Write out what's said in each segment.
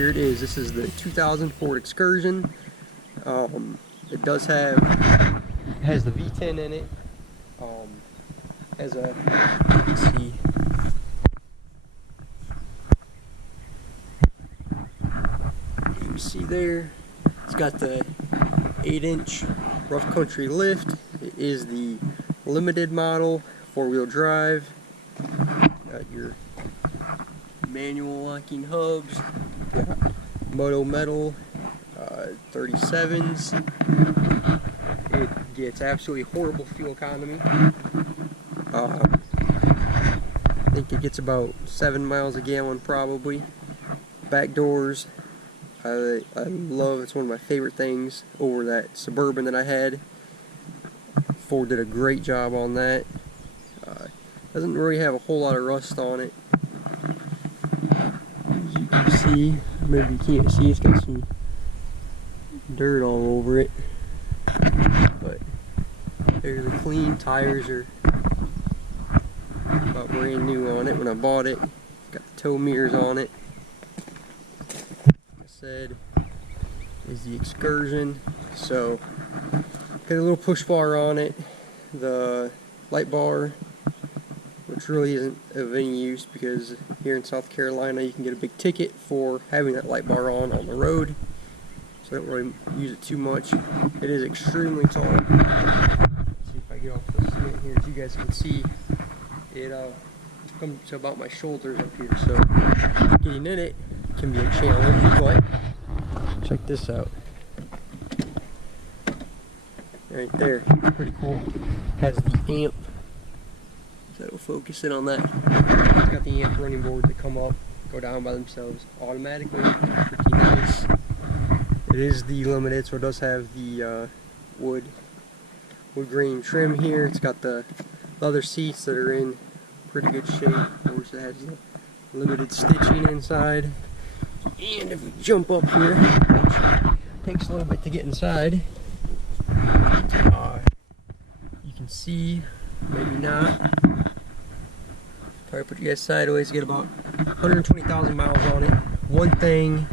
here it is. This is the 2000 Ford Excursion. It does has the V10 in it. Has a, let's see, you can see there, it's got the 8-inch rough country lift. It is the limited model, 4-wheel drive. Got your manual locking hubs. Got Moto Metal 37s. It gets absolutely horrible fuel economy. I think it gets about 7 miles a gallon probably. Back doors, I love, it's one of my favorite things over that Suburban that I had. Ford did a great job on that. Doesn't really have a whole lot of rust on it. As you can see, maybe you can't see, it's got some dirt all over it. But fairly clean. Tires are about brand new on it when I bought it. Got the tow mirrors on it. Like I said, is the Excursion. So got a little push bar on it. The light bar, which really isn't of any use because here in South Carolina you can get a big ticket for having that light bar on the road. So I don't really use it too much. It is extremely tall. Let's see if I get off the cement here, as you guys can see. It comes to about my shoulders up here, so getting in it can be a challenge, but check this out. Right there, pretty cool. Has the amp, so it'll focus in on that. It's got the amp running boards that come up, go down by themselves automatically. Pretty nice. It is the limited, so it does have the wood grain trim here. It's got the leather seats that are in pretty good shape. Of course, it has the limited stitching inside. And if we jump up here, which takes a little bit to get inside, you can see, maybe not. Probably put you guys sideways, get about 120,000 miles on it. One thing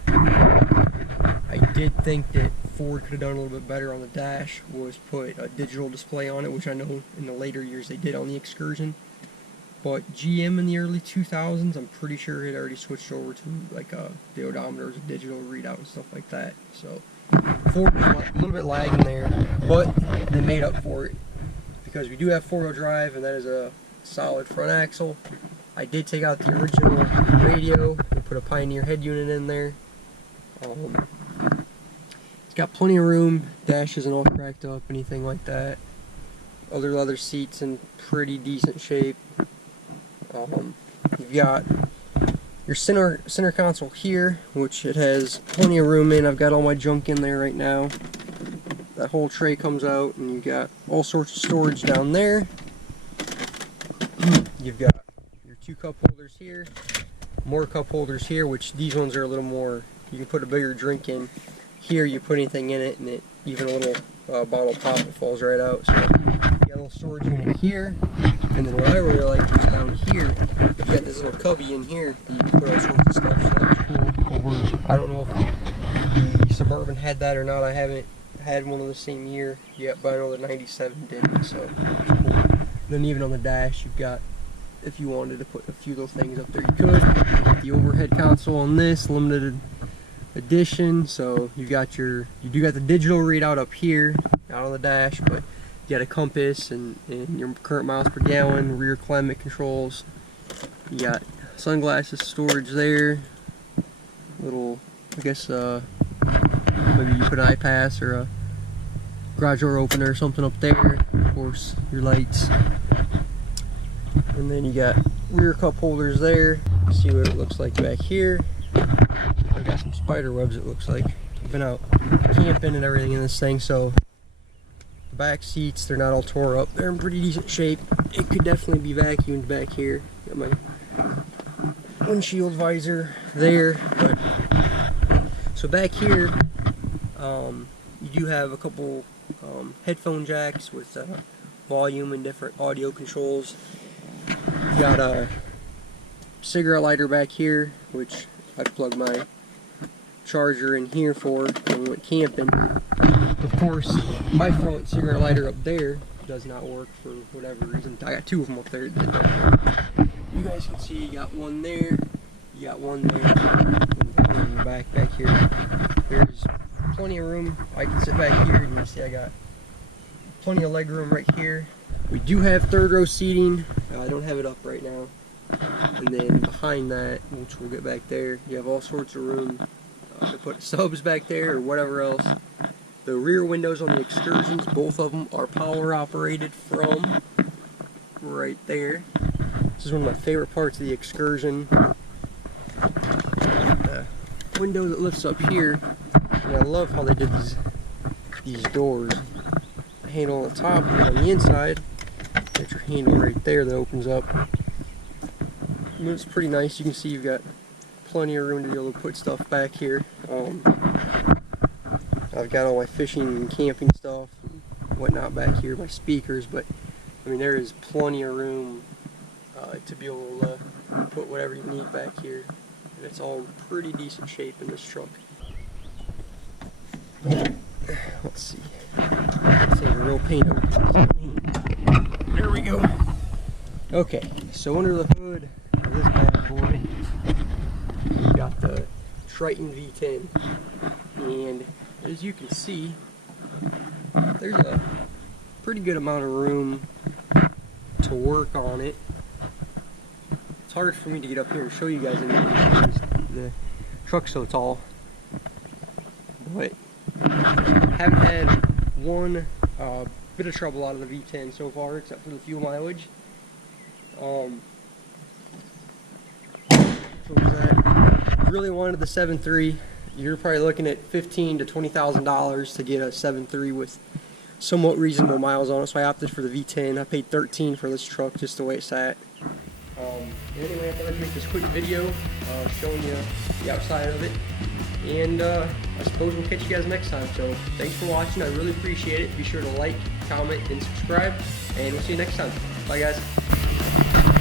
I did think that Ford could have done a little bit better on the dash was put a digital display on it, which I know in the later years they did on the Excursion. But GM in the early 2000s, I'm pretty sure it already switched over to like the odometers, a digital readout and stuff like that. So Ford was a little bit lagging there, but they made up for it because we do have 4-wheel drive, and that is a solid front axle. I did take out the original radio and put a Pioneer head unit in there. It's got plenty of room. Dash isn't all cracked up, anything like that. Other leather seats in pretty decent shape. You've got your center console here, which it has plenty of room in. I've got all my junk in there right now. That whole tray comes out, and you've got all sorts of storage down there. You've got your 2 cup holders here, more cup holders here, which these ones are a little more, you can put a bigger drink in. Here you put anything in it, and it, even a little bottle pop, it falls right out. So you got a little storage unit here, and then what I really like is down here, you've got this little cubby in here that you can put all sorts of stuff. So that's cool. I don't know if the Suburban had that or not. I haven't had one of the same year yet, but I know the 97 didn't, so it's cool. Then even on the dash, you've got, if you wanted to put a few little things up there, you could. The overhead console on this, limited edition, so you do got the digital readout up here, out on the dash, but you got a compass and your current miles per gallon, rear climate controls. You got sunglasses storage there, little, I guess, maybe you put an iPass or a garage door opener or something up there. Of course, your lights. And then you got rear cup holders there. See what it looks like back here. I've got some spider webs, it looks like. I've been out camping and everything in this thing, so the back seats, they're not all tore up. They're in pretty decent shape. It could definitely be vacuumed back here. Got my windshield visor there. But so back here, you do have a couple headphone jacks with volume and different audio controls. You got a cigarette lighter back here, which I plug my charger in here for when we went camping. Of course, my front cigarette lighter up there does not work for whatever reason. I got two of them up there that don't work. You guys can see you got one there, you got one there, and in the back here. There's plenty of room. I can sit back here, and you see I got plenty of leg room right here. We do have third row seating. I don't have it up right now. And then behind that, which we'll get back there, you have all sorts of room to put subs back there or whatever else. The rear windows on the Excursions, both of them are power operated from right there. This is one of my favorite parts of the Excursion. The window that lifts up here, and I love how they did these doors. The handle on the top and on the inside. Got your handle right there that opens up. And it's pretty nice. You can see you've got plenty of room to be able to put stuff back here. I've got all my fishing and camping stuff and whatnot back here, my speakers, but I mean there is plenty of room to be able to put whatever you need back here, and it's all in pretty decent shape in this truck. Let's see. Let's take a real paint over. There we go. Okay, so under the hood of this bad boy, you got the Triton V10, and as you can see, there's a pretty good amount of room to work on it. It's hard for me to get up here and show you guys anything because the truck's so tall, but haven't had one bit of trouble out of the V10 so far, except for the fuel mileage. So was that? Really wanted the 7.3. You're probably looking at $15,000 to $20,000 to get a 7.3 with somewhat reasonable miles on it. So I opted for the V10. I paid $13,000 for this truck, just the way it's at. Anyway, I thought I'd make this quick video showing you the outside of it. And I suppose we'll catch you guys next time. So thanks for watching. I really appreciate it. Be sure to like, comment, and subscribe. And we'll see you next time. Bye, guys.